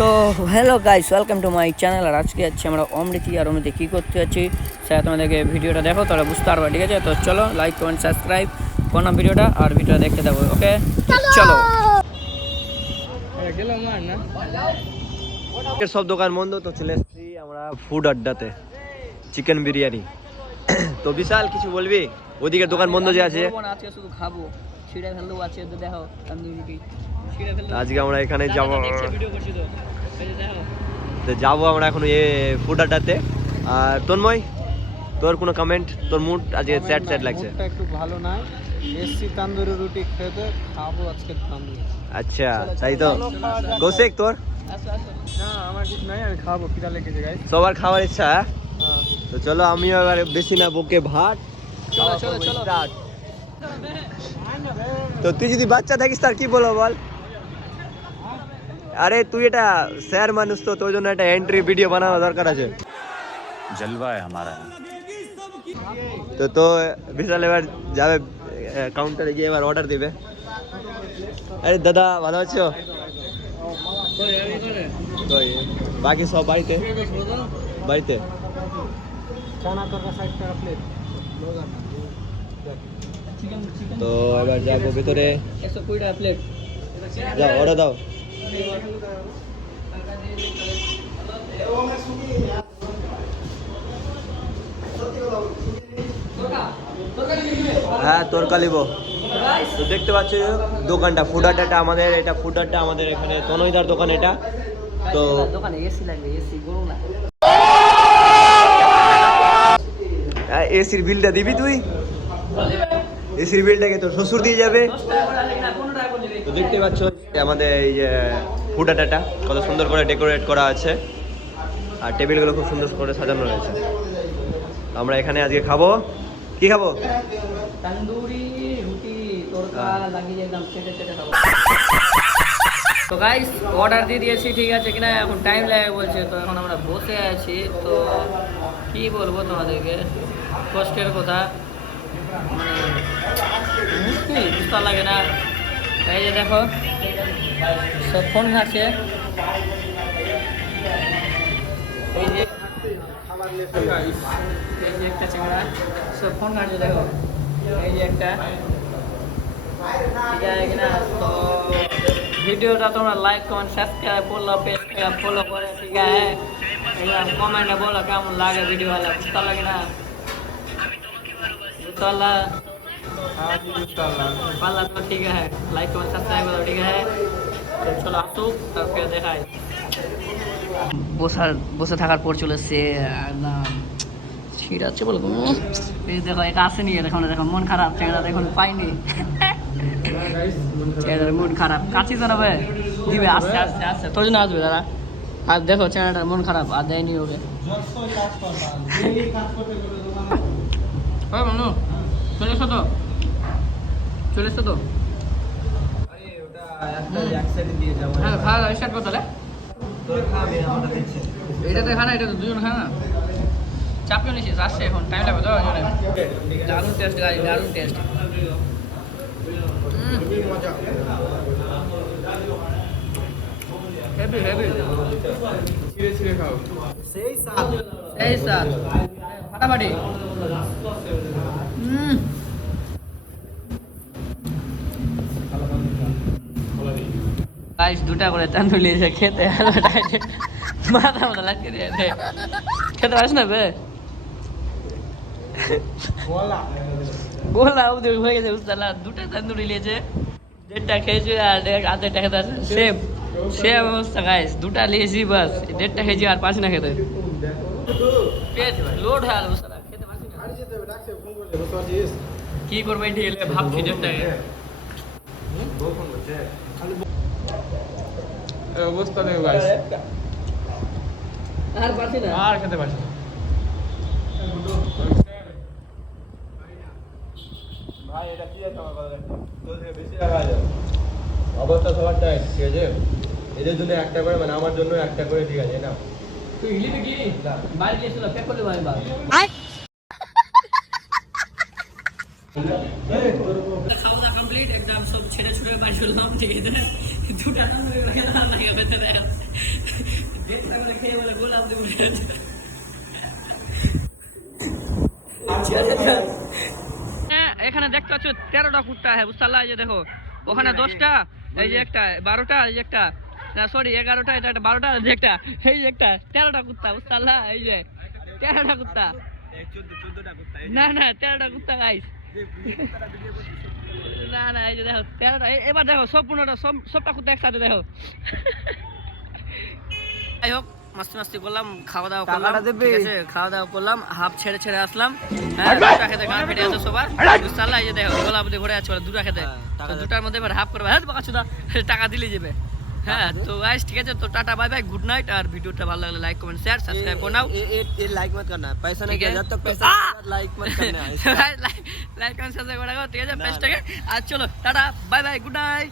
তো hello guys welcome to my channel আর আজকে যাচ্ছি আমরা অমৃতি আর অমৃতি কী করতে যাচ্ছি স্যার তোমাদেরকে ভিডিওটা দেখো তাহলে বুঝতে পারবে ঠিক আছে? তো চলো লাইক কমেন্ট সাবস্ক্রাইব করো ভিডিওটা আর ভিডিওটা দেখতে দেবো ওকে চলো। এর সব দোকান বন্ধ তো চলে এসেছি আমরা ফুড আড্ডাতে চিকেন বিরিয়ানি। তো বিশাল কিছু বলবি? ওদিকে দোকান বন্ধ যে আছে। আজকে শুধু খাব। ছিঁড়ে ফেললেও আছে দেখো আজকে আমরা এখানে যাব। তো যাব আমরা এখন এ ফুড আড্ডাতে আর তন্ময় তোর কোনো কমেন্ট তোর মুড আজকে স্যাড স্যাড লাগছে? একটু ভালো নয় এসছি তান্দুরি রুটি খেতে খাব আজকে তান্দুরি। আচ্ছা তাই তো? কৌশিক তোর? সবার খাওয়ার ইচ্ছা হ্যাঁ? তো চলো আমিও এবার বেশি না বকে ভাত। চলো চলো চলো। তো তুই যদি বাচ্চা থাকিস তার কি বলব বল? আরে তুই এটা স্যার মানুষ তো তোর জন্য একটা এন্ট্রি ভিডিও বানানো দরকার আছে। জলবায় আমারা তো তো বিশাল এবার যাবে কাউন্টারে গিয়ে এবার অর্ডার দিবে। আরে দাদা ভালো আছো? বাকি সব বাড়িতে? বাড়িতে? তো এবার যাব ভিতরে। যাও অর্ডার দাও। হ্যাঁ তোর কালিব তো দেখতে পাচ্ছ দোকানটা ফুড আড্ডাটা আমাদের, এটা ফুড আড্ডা আমাদের এখানে, তনয়দার দোকান এটা। তো এসির বিলটা দিবি তুই? এসির বিলটাকে তোর শ্বশুর দিয়ে যাবে? তো দেখতে পাচ্ছ আমাদের এই যে ফুড আড্ডাটা কত সুন্দর করে ডেকোরেট করা আছে। আর টেবিলগুলো খুব সুন্দর করে সাজানো রয়েছে। আমরা এখানে আজকে খাব। কি খাব? তন্দুরি রুটি তড়কা লাগিয়ে একদম চেটে চেটে খাব। তো গাইস অর্ডার দিয়ে দিয়েছি ঠিক আছে কিনা? এখন টাইম লাগে বলছে তো এখন আমরা বসে আছি। তো কি বলব তোমাদেরকে? কষ্টের কথা। মানে মুশকিল বুঝতে লাগে না। এই যে দেখো, সব ঘাটছে। এই যে এই যে একটা দেখো। এই যে একটা। আছে ভিডিওটা তোমরা লাইক কমেন্ট সাবস্ক্রাইব করল ফলো করে, ঠিক আছে? কমেন্টে বলো কেমন লাগে ভিডিও वाला বুঝতে লাগে না বুঝতে চলো আসুক তারপরে বসার বসে থাকার পর চলে এসছে ছিট আছে বলব এই দেখো এটা আসেনি দেখো দেখো মন খারাপ চেহারা দেখুন পাইনি। চেহারার মন খারাপ। কাছি তো নেবে দিবে আস্তে আস্তে আস্তে তোর জন্য আসবে দাদা আর দেখো চেহারাটার মন খারাপ আর দেয়নি ওকে। চলে এসো তো? চলে এসো তো হ্যাঁ খাওয়া দাওয়া স্টার্ট করতে এটা তো খানা এটা তো দুজন খানা। চাপিও নিছিস আসছে এখন টাইম লাগবে তো দারুণ টেস্ট গাড়ি দারুণ টেস্ট হেভি হেভি ছিঁড়ে ছিঁড়ে খাও। সেই স্বাদ। এই স্যার ফাটাফাটি। হুম গাইস দুটা করে তান্দুর নিয়েছে খেতে মাথা মাথা লাগছে রে। খেতে পারিস না বে? গোলা ওদের হয়ে গেছে পারলা দুটা তান্দুরি নিয়েছে। দেড়টা খেয়েছে আর আর দেড়টা খেতে আছে সেম সেম অবস্থা গাইস দুটা নিয়েছি বাস দেড়টা খেয়েছি আর পাঁচ না খেতে। পেট লোড হয়ে গেল পারলা খেতে পারছি কি করবে ঢেলে? ভাবছি দেড়টাকে এই অবস্থা দেখো গাইস আর পারছি না? আর খেতে পারছি না। ভাই এটা কি আছে আমার কথা বেশি টাকা যাবে অবস্থা সবার টাইট ঠিক আছে? এদের জন্য একটা করে মানে আমার জন্য একটা করে ঠিক আছে না? তুই হিলি তো কি বাড়ি গিয়েছিল পেক করলে ভাই বা খাওয়া দাওয়া কমপ্লিট একদম সব ছেড়ে ছুড়ে বাড়ি চললাম ঠিক আছে? দুটা না লাগে খেতে দেড়টা করে খেয়ে বলে গোলাপ দিয়ে উঠে হ্যাঁ, এখানে দেখতে পাচ্ছ তেরোটা কুত্তা হ্যাঁ বুঝতে পারলা? এই যে দেখো ওখানে দশটা এই যে একটা বারোটা এই যে একটা। না সরি এগারোটা এটা একটা বারোটা এই যে একটা এই যে একটা তেরোটা কুত্তা বুঝতে পারলা? এই যে তেরোটা কুত্তা। না না তেরোটা কুত্তা গাইস না না এই যে দেখো তেরোটা এবার দেখো সব পনেরোটা সব সবটা কুত্তা একসাথে দেখো। যাই হোক মাস্তি মাস্তি করলাম খাওয়া দাওয়া করলাম ঠিক আছে খাওয়া দাওয়া করলাম হাফ ছেড়ে ছেড়ে আসলাম। হ্যাঁ দুটা খেতে গান ফেটে আছে সবার। বুঝতে এই যে দেখো গোলাপতি ঘুরে আছে দুটা খেতে। হ্যাঁ। দুটার মধ্যে এবার হাফ করবে। হ্যাঁ বাকা টাকা দিলে যাবে হ্যাঁ তো গাইস ঠিক আছে তো tata bye bye good night আর ভিডিওটা ভালো লাগলে লাইক কমেন্ট শেয়ার সাবস্ক্রাইব করে নাও ये ये लाइक मत करना है पैसा नहीं ठीक है। जब तक पैसा आ! नहीं आता, लाइक मत करना है লাইক কমেন্ট সাবস্ক্রাইব করে রাখো ঠিক আছে পেজটাকে আর চলো tata bye bye good night